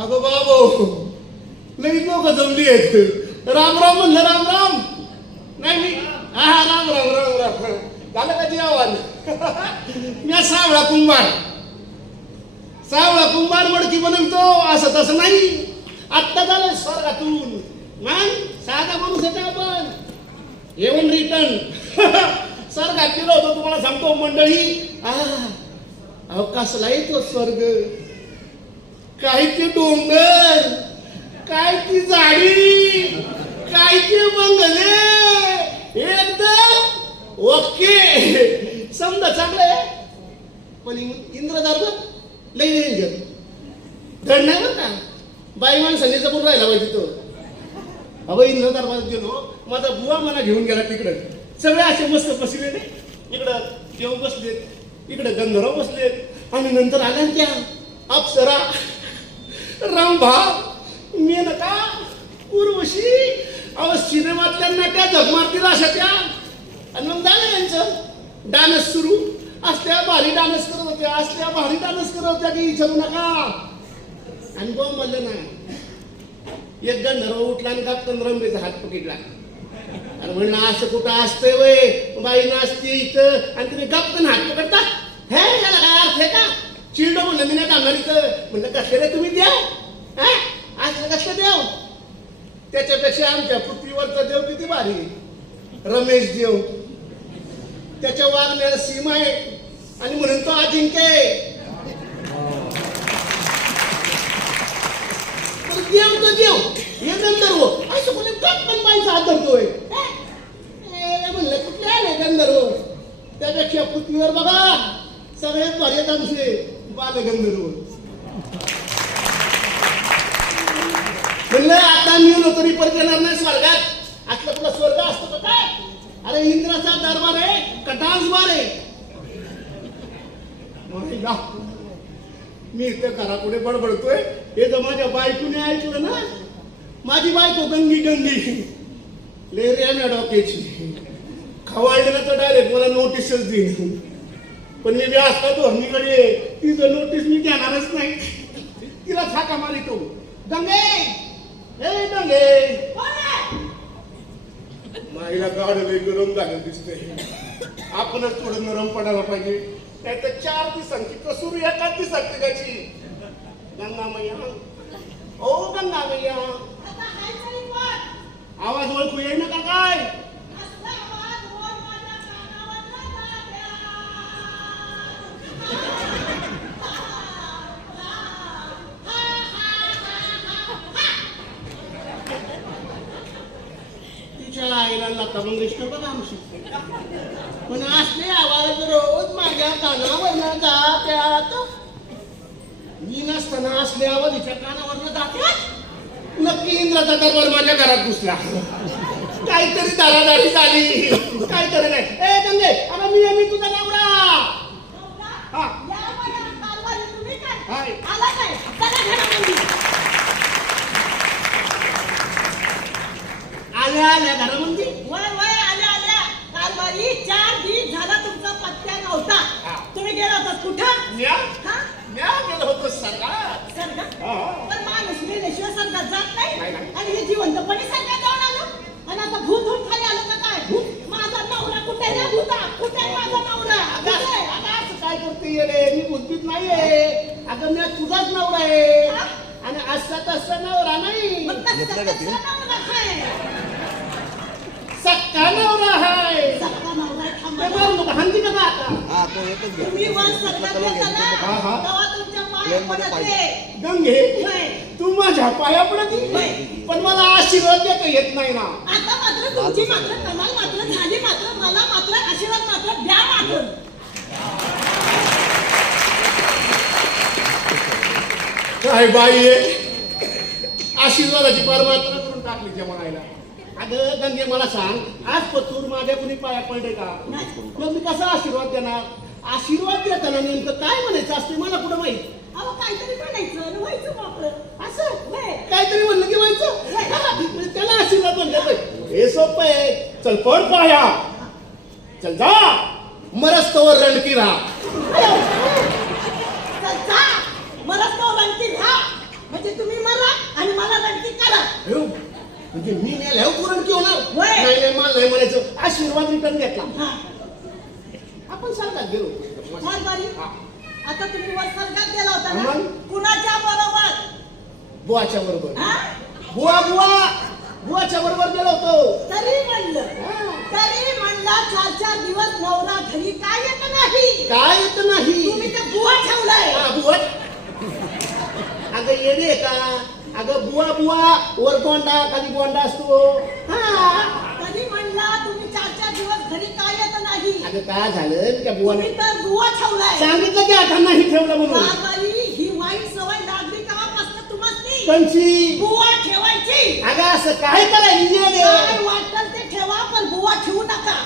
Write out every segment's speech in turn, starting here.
अगं बाबो लगेच लोक जमली आहेत राम राम म्हणलं राम राम. नाही मी हा हा राम राम राम राम. झालं का जेवण मी सावळा कुंभार. सावळा कुंभार मडकी बनवतो असं तसं नाही. आत्ता झालं स्वर्गातून. मग साधा माणूस येते आपण. येऊन रिटर्न स्वर्गात गेलो होतो तुम्हाला सांगतो मंडळी. आ, अहो कसला आहे तो स्वर्ग. काय ते डोंगर? काय ती झाडी? काय ते बंगले एकदम ओके. समजा चांगलं आहे. पण इन- लई डेंजर धड नाही बरं का? बाई माणसाने जपून राहिला पाहिजे तो. अहो इंद्रदर्भात गेलो. माझा बुवा मला घेऊन गेला तिकडं. सगळे असे मस्त बसलेले इकडं देव बसलेत इकडं गंधर्व बसलेत. आणि नंतर आल्या त्या अप्सरा. रामभा मेनका उर्वशी अहो सिनेमातल्या नट्या जगमारतील अशा त्या. आणि मग झालं यांचं डान्स सुरू. असल्या भारी डान्स करत होत्या असल्या भारी डान्स करत होत्या की विचारू नका आणि बॉम्ब म्हणलं ना. एक गंधर्व उठला आणि गप्पन रंबेचा हात पकडला. आणि म्हणलं असं कुठं असतंय वय? बाई नाचते इथं. आणि तुम्ही गप्पन हात पकडता. हे याला काय अर्थ आहे का? चिडलो म्हणलं मी नाही जाणार इथं. म्हणलं कसले रे तुम्ही द्या? हा? असलं कसलं देव त्याच्यापेक्षा आमच्या पृथ्वीवरचा देव किती भारी रमेश देव. त्याच्या वागण्याला सीमा आहे. आणि म्हणून तो अजिंक्य आहे. देव तो देव. हे गंधर्व. असं कोणी पण बाईचा हात धरतोय. म्हणलं कुठले आले गंधर्व? त्यापेक्षा पृथ्वीवर बघा. सगळे भारी आहेत आमचे. बालगंधर्व. म्हणलं आता मी नोकरी तरी परत येणार नाही स्वर्गात. असलं तुला स्वर्ग असतो का काय? अरे इंद्राचा दरबार आहे का बार आहे मी इथं घरापुढे बडबडतोय. हे तर माझ्या बायकोने ऐकलं ना माझी बायको गंगी गंगी. लेरिया डोक्याची खवाळलेला तर डायरेक्ट मला नोटीसच देईन. पण मी बी असता धोरणीकडे तिचं नोटीस मी घेणारच नाही. तिला थाका मारितो दंगे! ए दंगे! माईला गाड गरम झालं दिसतंय. आपणच थोडं नरम पडायला पाहिजे. नाही तर चार दिवसांची कसूर एकाच दिवसात त्याची. गंगा मैया. ओ गंगा मैया. आवाज ओळखू येईना का काय? लता मंगेशकर बघा आमची पण असले आवाज रोज माझ्या कानावर जात्यात. मी नसताना असले आवाज हिच्या कानावर जात्यात. नक्की इंद्राचा दरबार माझ्या घरात घुसला. काहीतरी दारादारी झाली. काहीतरी नाही. ए गंगे अरे मी मी तुझा नवरा. हा. हाय. आल्या आल्या घरामध्ये हा. तुम्ही गेला होता कुठं? म्या? हा? म्या गेलो होतो सरकार स्वर्गात? हा. पण माणूस मेल्याशिवाय जात नाही, नाही नाही. आणि हे जिवंतपणे स्वर्गात जाऊन आलो. आणि आता भूत खाली आलं का काय? माझा नवरा कुठे आहे? भूता. कुठे आहे माझा नवरा? अगं, कुठे आहे? अगं, असं काय करते येडे मी बुद्धीत नाहीये. अगं मी तुझाच नवरा आहे. हा? आणि असा तसा नवरा नाही. मग तसं कसं नवरा काय? सक्का नवरा आहे सक्का नवरा आहे, थांबा. ते मारू नका हंदी नका आता हा तो एकच घ्या तुम्ही वर स्वर्गात येता ना, हा, हा. तेव्हा तुमच्या प्लेन पाया मध्ये गंगे. तू माझ्या पाया पडत. पण मला आशीर्वाद देता येत नाही ना. आता मात्र तुमची मात्र कमाल मात्र झाली मात्र मला मात्र आशीर्वाद मात्र द्या मात्र. काय बाई आशीर्वादाची परमात्रा करून टाकली त्या म्हणायला. अगं गंगे मला सांग आज पतूर माझ्या कुणी पाया पडले का? मग मी कसा आशीर्वाद देणार? आशीर्वाद देताना नेमकं काय म्हणायचं असते मला कुठं माहीत? अहो काहीतरी म्हणायचं. आणि व्हायचं असं? होय. काहीतरी म्हणलं की व्हायचं? त्याला आशीर्वाद म्हणलं पाहिजे हे सोपं आहे. चल पड पाया. चल जा. मरस्तवर रणकी राहा. तर जा. तो राहा. म्हणजे तुम्ही आणि मला रणकी करा. अयो, म्हणजे मी नेल्यावर पुरण की होणार? होय. नाही नाही मला नाही म्हणायचं. आशीर्वाद रिटर्न घेतला. हा. आपण सारखाच गेलो कारभारी हा. आता तुम्ही वर स्वर्गात गेला होता ना? मग? कुणाच्या बरोबर? बुवाच्या बरोबर. हा? बुवा बुवा! बुवाच्या बरोबर गेलो होतो. तरी म्हणलं. तरी म्हणला चार चार दिवस नवरा घरी काय येत नाही? काय येत नाही? तुम्ही ते बुवा ठेवलाय. हा, बुवा. अगं आहे का? अगं बुवा बुवा वर गोंडा खाली गोंडा असतो. हा तरी म्हणला तुम्ही चार चार दिवस घरी काय येत नाही अगं काय झालं? त्या बुवाने तुम्ही तर बुवा ठेवलाय. सांगितलं की आता नाही ठेवलं म्हणून. ही वाईट सवय लागली तेव्हापासून तुम्हाला कंची बुवा ठेवायची. अगं असं काय करायचं? येडे? काय वाटल ते ठेवा पण बुवा ठेवू नका.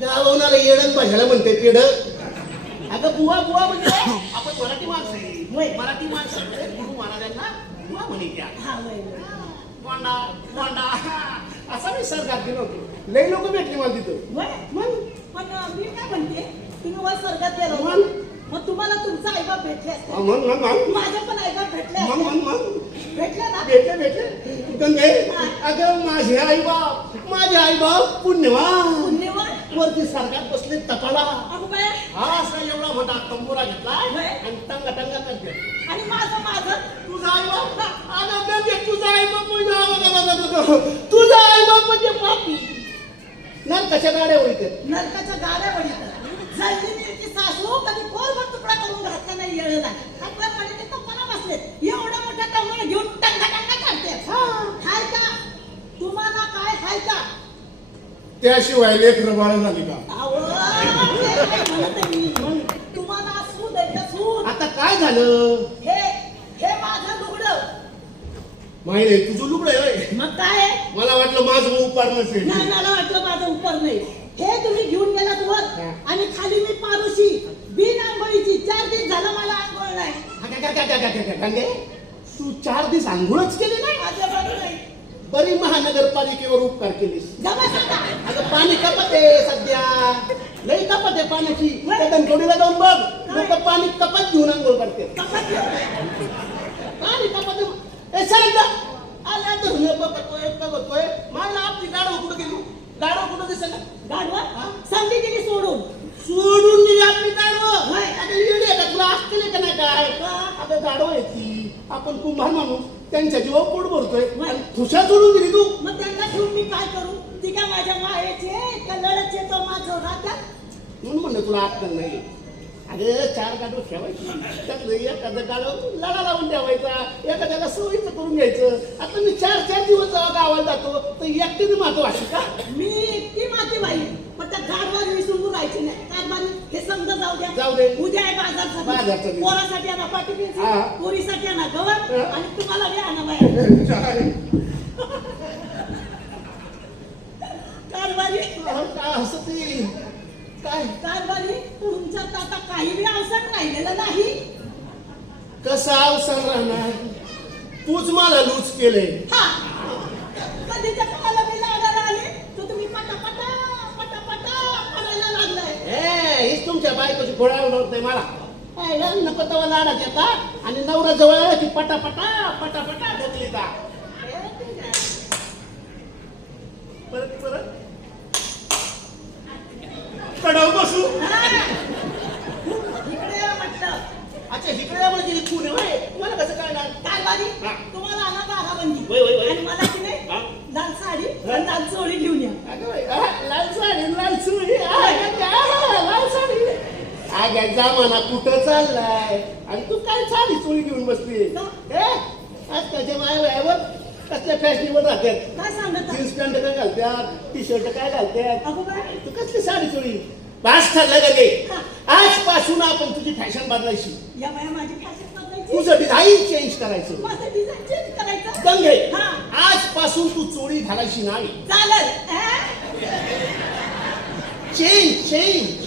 गाववनाला येडण भाषाला म्हणते पेड अगं बुवा बुवा म्हणजे आपण मराठी माणसं. आहे. मराठी माणसं म्हणजे गुरु महाराजांना बुवा म्हणे त्या. हा वय. कोंडा कोंडा असा मी सरकार गेलो होतो लई लोक भेटले मला तिथं. मग? पण मी काय म्हणते तुम्ही वर स्वर्गात गेलो मग? मग तुम्हाला तुमचा आईबाप भेटले असते. मग मग मग? माझे पण आईबाप भेटले मग असते. मग मग? भेटले ना? भेटले भेटले. गंगे अगं माझे आई बाप माझे आई बाप पुण्यवान. पुण्यवान? वरती सरकार बसले तपाला. अगो बाय हा असा एवढा मोठा तंबोरा घेतला. आणि टंगा टंगा करते. आणि माझं माझं? तुझा आई बाप अगं गंगे तुझा आई अगं. तुझा आई बाप म्हणजे पापी. नरकाच्या गाड्या होते नरकाच्या गाड्या वडीत जळली मिरची सासू कधी कोरभर तुकडा करून घातला नाही येळ नाही. आपल्या मध्ये ते कपाला बसले. एवढा मोठा टंगळ घेऊन टंगा टंगा करते. हाय का? तुम्हाला काय हाय का? त्याशिवाय लेकर बाळ झाली का. तुम्हाला सूद आहे का सूद? आता काय झालं? हे माहिती आहे, तुझं लुगडं आहे होय. मग काय? आहे? मला वाटलं माझं उपार नसेल. नाही मला वाटलं माझं उपर नाही. हे तुम्ही घेऊन गेलात वर हा. आणि खाली मी पारुशी बिन आंघोळीची चार दिवस झालं मला आंघोळ नाही. तू चार दिवस आंघोळच केली नाही? अजिबात नाही. बरी महानगरपालिकेवर उपकार केलीस. जमा सांगा अगं पाणी कपत आहे सध्या. लई कपत आहे पाण्याची त्या दणकवडीला जाऊन बघ. लोक पाणी कपत घेऊन आंघोळ करते कपात पाणी कपत आहे. ए सरक. आला तर हे बघतोय बघतोय. मला आपली गाडव कुठं गेली? गाडव कुठं दिसेल? गाडवा संधी दिली सोडून? सोडून दिली आपली गाडव. अगं येडी का? तुला असते का नाही काय? का? अगं गाडव आपण कुंभार माणूस. त्यांच्या जीवावर पोट भरतोय. आणि खुशा सोडून दिली तू. मग त्यांना ठेवून मी काय करू? ती काय माझ्या मायेचे का लढचे तो माझं राजा म्हणून म्हणलं तुला अक्कल नाही. अरे चार गाडव ठेवायची. त्यातलं एखादं गाडव लढा लावून ठेवायचा. एखाद्याला सवयीचं करून घ्यायचं. आता मी चार चार दिवस जेव्हा गावाला जातो तर एकटीने माझं वाशी का? मी एकटी माती बाई पण त्या गाडवर विसरून राहायची नाही. कारभारी हे समजा जाऊ द्या. जाऊ दे. उद्या आहे दिवस. दिवस. पोरासाठी आणा पाठी हा. पोरीसाठी आणा गवत. हा. आणि तुम्हाला बी आणा बाया कारभारी. असं ती? काय? कारभारी तुमच्यात आता काही बी अवसर राहिलेलं नाही. कसा अवसर राहणार? तूच मला लूच केले. हा. कामाला मी लागायला आले? तर तुम्ही पटापटा पटापटा करायला लागलाय. ए हीच तुमच्या बायकोची घोडा उडवत मला. ए, नको तेव्हा लाडात आणि नवरा जवळ आला की पटापटा पटापटा ढकली का परत परत कडव बसू हा. इकडे या म्हटलं अच्छा इकडे म्हणजे ही खून आहे होय. मला कसं कळणार कारभारी हा. तुम्हाला आणा बाराबंदी होय, होय, होय. आणि मला की नाही हा. लाल साडी आणि लाल चोळी घेऊन या अगं बाई, आ, लाल साडी लाल चुडी आ, आ, लाल साडी अगं जमाना कुठं चाललाय? आणि तू काय साडी चोळी घेऊन बसली? ए आज त्याच्या माय वयावर कसल्या फॅशनेबल राहतात काय सांगत जीन्स पॅन्ट काय घालतात टी शर्ट काय घालतात अगो बाय तू कसली साडी चोळी? पास ठरलं का ते आजपासून आपण तुझी फॅशन बदलायची. या बाया माझी फॅशन बदलायची? तुझं डिझाईन चेंज करायचं. माझं डिझाईन चेंज करायचं? दंगे हा. आजपासून तू चोळी घालायची नाही. चालेल. हा? चेंज चेंज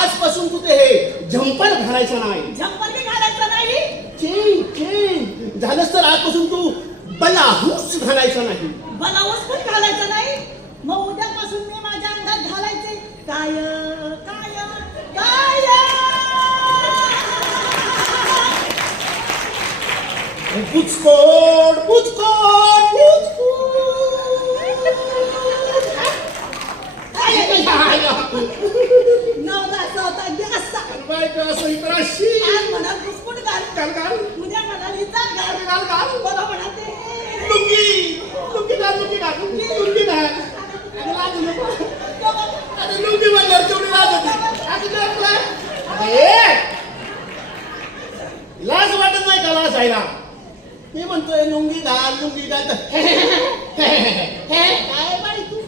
आजपासून तू ते हे झंपर घालायचं नाही. झंपर बी घालायचं नाही? चेंज झालंच तर आजपासून तू बलाहूस घालायचं नाही. बनावस पण घालायचं नाही? मग उद्यापासून मी माझ्या अंगात घालायचे. काय काय काय? बुचकोट बुचकोट बायको असं अशी. आज म्हणा बिस्कुट घाल घाल, घाल. उद्या म्हणाली चाल घाल घाल, घाल. बरं म्हणा ते लुंगी. लुंगी घाल लुंगी घाल लुंगी. घाल अगं लाजू नको अरे लुंगी म्हणल्यावर तेवढी लाज होती अगं लेकरं. अरे लाज वाटत नाही का लाज आहे मी म्हणतोय लुंगी घाल लुंगी घाल. काय बाई तू?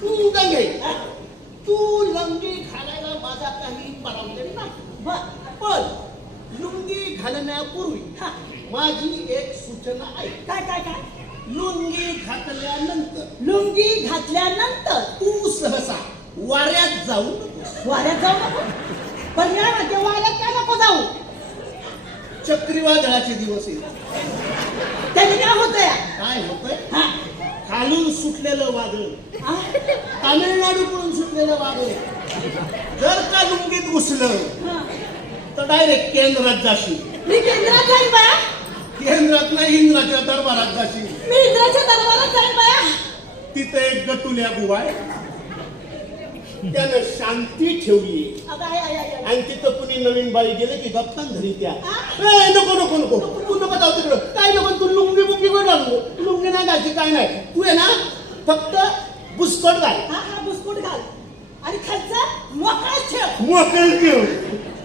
तू गंगे तू लुंगी घालायला माझा काही नाही. पण लुंगी घालण्यापूर्वी हा. माझी एक सूचना आहे. काय काय काय? लुंगी घातल्यानंतर. लुंगी घातल्यानंतर? तू सहसा वाऱ्यात जाऊ वाऱ्यात जाऊ नको? पण या वाऱ्यात काय नको जाऊ? चक्रीवादळाचे दिवस येईल त्याने काय होतंय? काय होतंय? हा. खालून सुटलेलं वादळ? तामिळनाडूकडून सुटलेलं वादळ. जर का लुंगीत घुसलं. तर डायरेक्ट केंद्रात जाशील. मी केंद्रात जाईन बाया केंद्रात नाही इंद्राच्या दरबारात जाशील. मी इंद्राच्या दरबारात जाईन बाया तिथे एक गटुल्या बुवा आहे. त्यानं शांती ठेवली. अगं, आय, आय, आय, आय. आणि तिथं कुणी नवीन बाई गेले की गप्पान धरी त्या? ए, नको नको नको. तू नको जाऊ तिकडं. काय नको? तू लुंगी बुंगी वर घालू लुंगी नाही घालची काय नाही. तू आहे ना फक्त बुसकट घाल. हा हा बुस्कुट घाल. आणि खालचा मोकळाच ठेव. मोकळ घेऊ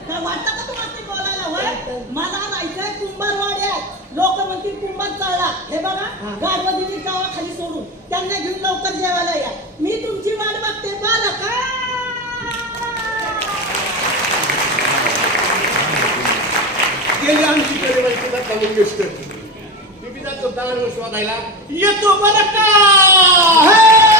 काय वाटतं का तुम्हाला ते बोलायला होय? मला जायचंय कुंभारवाड्यात लोक म्हणतील कुंभार चालला. हे बघा गाडवा दिली गावा खाली सोडून त्यांना घेऊन लवकर जेवायला या. मी तुमची वाट बघते बालका! गेली आमची माहिती जाता मंगेशकर बी जातो दार शोधायला येतो बरं का!